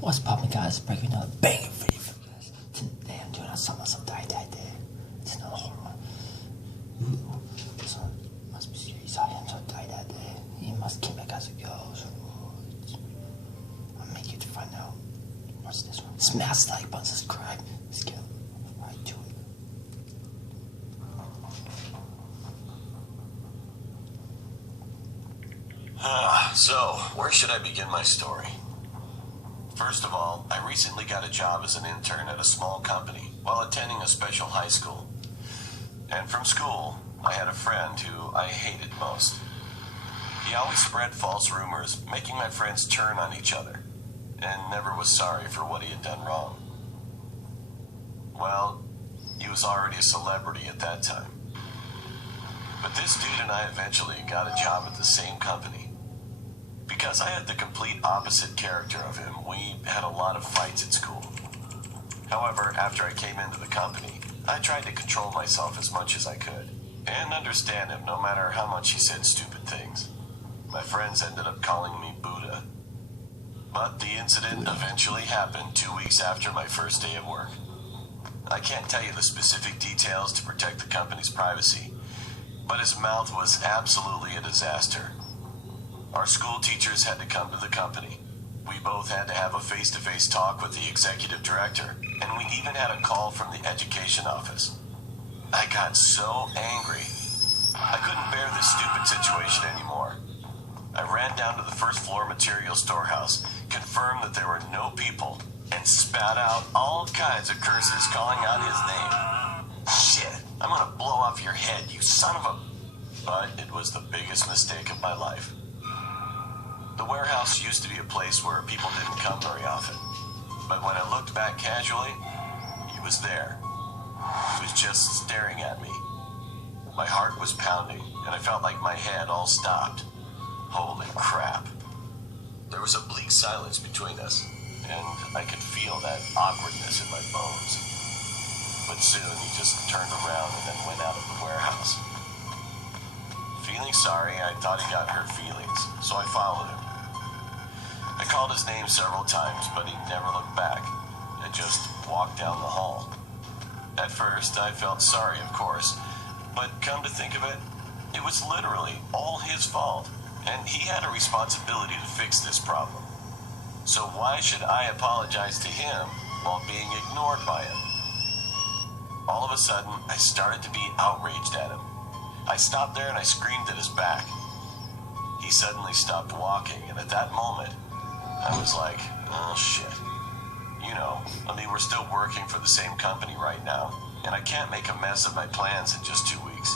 What's poppin', guys? Breaking another banger for you guys. Today I'm doing a song som died that day. It's another horror one. Ooh, this one must be serious. I am so died that day. He must keep back as it goes. I'll make you to find out. What's this one? Smash the like button, subscribe. Let's get right to it. So, where should I begin my story? First of all, I recently got a job as an intern at a small company while attending a special high school. And from school, I had a friend who I hated most. He always spread false rumors, making my friends turn on each other, and never was sorry for what he had done wrong. Well, he was already a celebrity at that time. But this dude and I eventually got a job at the same company. Because I had the complete opposite character of him, we had a lot of fights at school. However, after I came into the company, I tried to control myself as much as I could, and understand him no matter how much he said stupid things. My friends ended up calling me Buddha. But the incident eventually happened 2 weeks after my first day at work. I can't tell you the specific details to protect the company's privacy, but his mouth was absolutely a disaster. Our school teachers had to come to the company. We both had to have a face-to-face talk with the executive director, and we even had a call from the education office. I got so angry. I couldn't bear this stupid situation anymore. I ran down to the first floor material storehouse, confirmed that there were no people, and spat out all kinds of curses calling out his name. Shit, I'm gonna blow off your head, you son of a... But it was the biggest mistake of my life. The warehouse used to be a place where people didn't come very often. But when I looked back casually, he was there. He was just staring at me. My heart was pounding, and I felt like my head all stopped. Holy crap. There was a bleak silence between us, and I could feel that awkwardness in my bones. But soon he just turned around and then went out of the warehouse. Feeling sorry, I thought he got hurt feelings, so I followed him. I called his name several times, but he never looked back. I just walked down the hall. At first, I felt sorry, of course, but come to think of it, it was literally all his fault, and he had a responsibility to fix this problem. So why should I apologize to him while being ignored by him? All of a sudden, I started to be outraged at him. I stopped there and I screamed at his back. He suddenly stopped walking, and at that moment, I was like, oh shit. You know, we're still working for the same company right now, and I can't make a mess of my plans in just 2 weeks.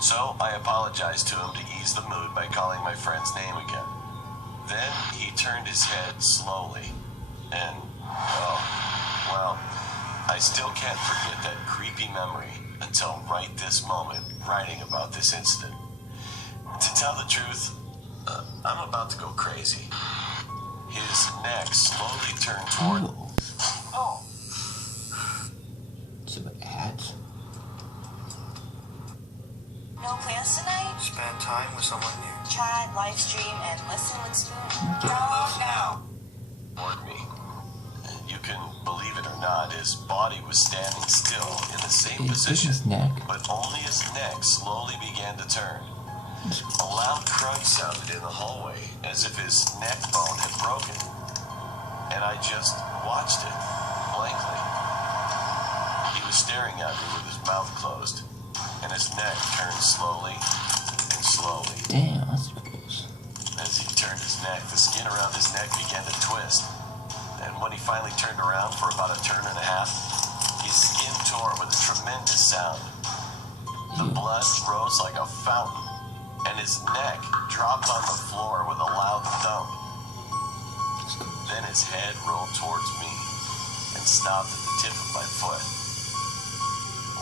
So I apologized to him to ease the mood by calling my friend's name again. Then he turned his head slowly, and, oh, well, I still can't forget that creepy memory until right this moment, writing about this incident. To tell the truth, I'm about to go crazy. His neck slowly turned toward... Oh. So it adds. No plans tonight? Spend time with someone new. Chat, live stream, and listen with Spoon. No. Toward me. You can believe it or not, his body was standing still in the same position, his neck? but only his neck slowly began to turn. A loud crunch sounded in the hallway, as if his neck bone had broken, and I just watched it, blankly. He was staring at me with his mouth closed, and his neck turned slowly and slowly. Damn, that's close. As he turned his neck, the skin around his neck began to twist, and when he finally turned around for about a turn and a half, his skin tore with a tremendous sound. The blood rose like a fountain, and his neck dropped on the floor with a loud thump. Then his head rolled towards me and stopped at the tip of my foot.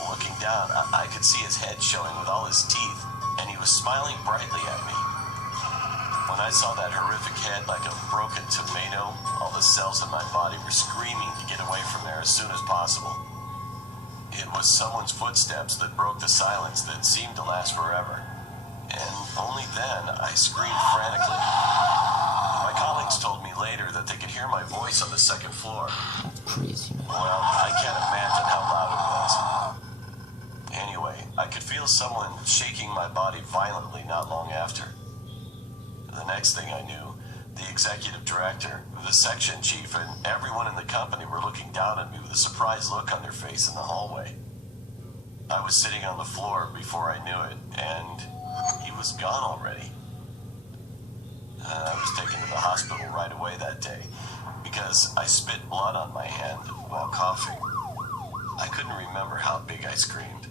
Looking down, I could see his head showing with all his teeth, and he was smiling brightly at me. When I saw that horrific head like a broken tomato, all the cells in my body were screaming to get away from there as soon as possible. It was someone's footsteps that broke the silence that seemed to last forever. And only then I screamed frantically. My colleagues told me later that they could hear hear my voice on the second floor. That's crazy, man. Well, I can't imagine how loud it was. Anyway, I could feel someone shaking my body violently not long after. The next thing I knew, the executive director, the section chief, and everyone in the company were looking down at me with a surprised look on their face in the hallway. I was sitting on the floor before I knew it, and he was gone already. I was taken to the hospital right away that day because I spit blood on my hand while coughing. I couldn't remember how big I screamed.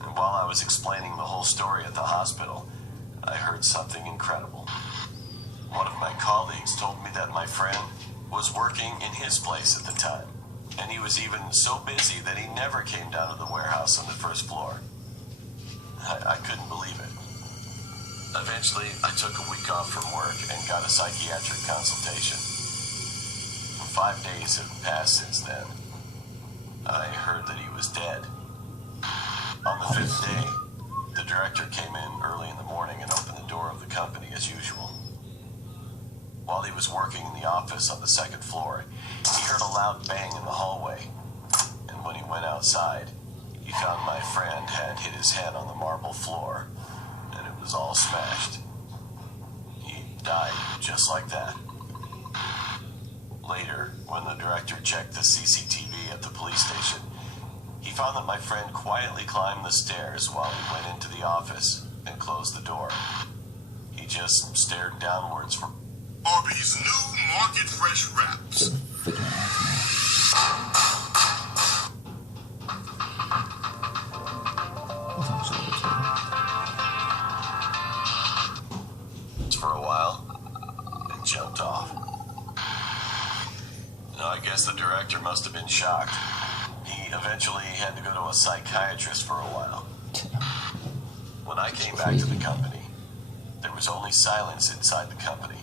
And while I was explaining the whole story at the hospital, I heard something incredible. One of my colleagues told me that my friend was working in his place at the time, and he was even so busy that he never came down to the warehouse on the first floor. I couldn't believe it. Eventually, I took a week off from work and got a psychiatric consultation. 5 days have passed since then. I heard that he was dead. On the 5th day, the director came in early in the morning and opened the door of the company as usual. While he was working in the office on the second floor, he heard a loud bang in the hallway. And when he went outside, he found my friend had hit his head on the marble floor, and it was all smashed. He died just like that. Later, when the director checked the CCTV at the police station, he found that my friend quietly climbed the stairs while he went into the office and closed the door. He just stared downwards for Arby's new Market Fresh wraps. for a while and jumped off. Now, I guess the director must have been shocked. He eventually had to go to a psychiatrist for a while. When I came back to the company, there was only silence inside the company,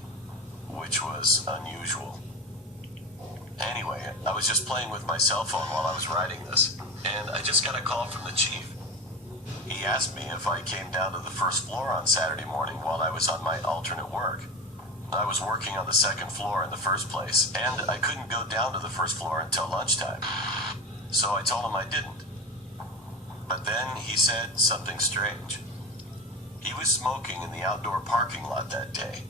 which was unusual. Anyway, I was just playing with my cell phone while I was writing this, and I just got a call from the chief. He asked me if I came down to the first floor on Saturday morning while I was on my alternate work. I was working on the second floor in the first place, and I couldn't go down to the first floor until lunchtime. So I told him I didn't. But then he said something strange. He was smoking in the outdoor parking lot that day.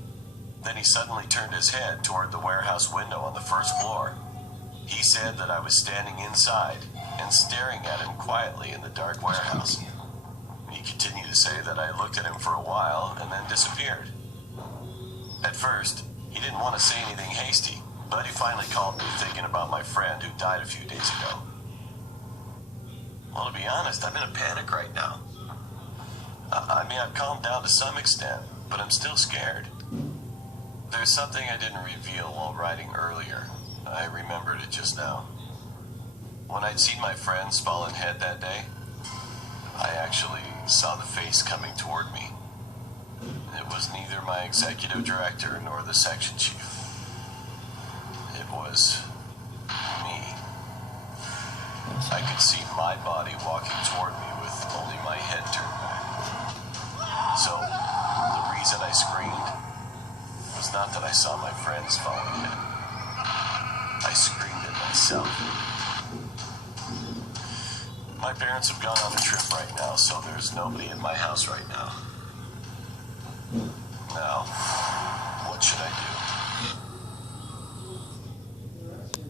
Then he suddenly turned his head toward the warehouse window on the first floor. He said that I was standing inside and staring at him quietly in the dark warehouse. He continued to say that I looked at him for a while and then disappeared. At first, he didn't want to say anything hasty, but he finally called me thinking about my friend who died a few days ago. Well, to be honest, I'm in a panic right now. I've calmed down to some extent, but I'm still scared. There's something I didn't reveal while writing earlier. I remembered it just now. When I'd seen my friend's fallen head that day, I actually saw the face coming toward me. It was neither my executive director nor the section chief. It was me. I could see my body walking toward me with only my head turned back. So, the reason I screamed was not that I saw my friend's fallen head. I screamed at myself. My parents have gone on a trip right now, so there's nobody in my house right now. Now, what should I do?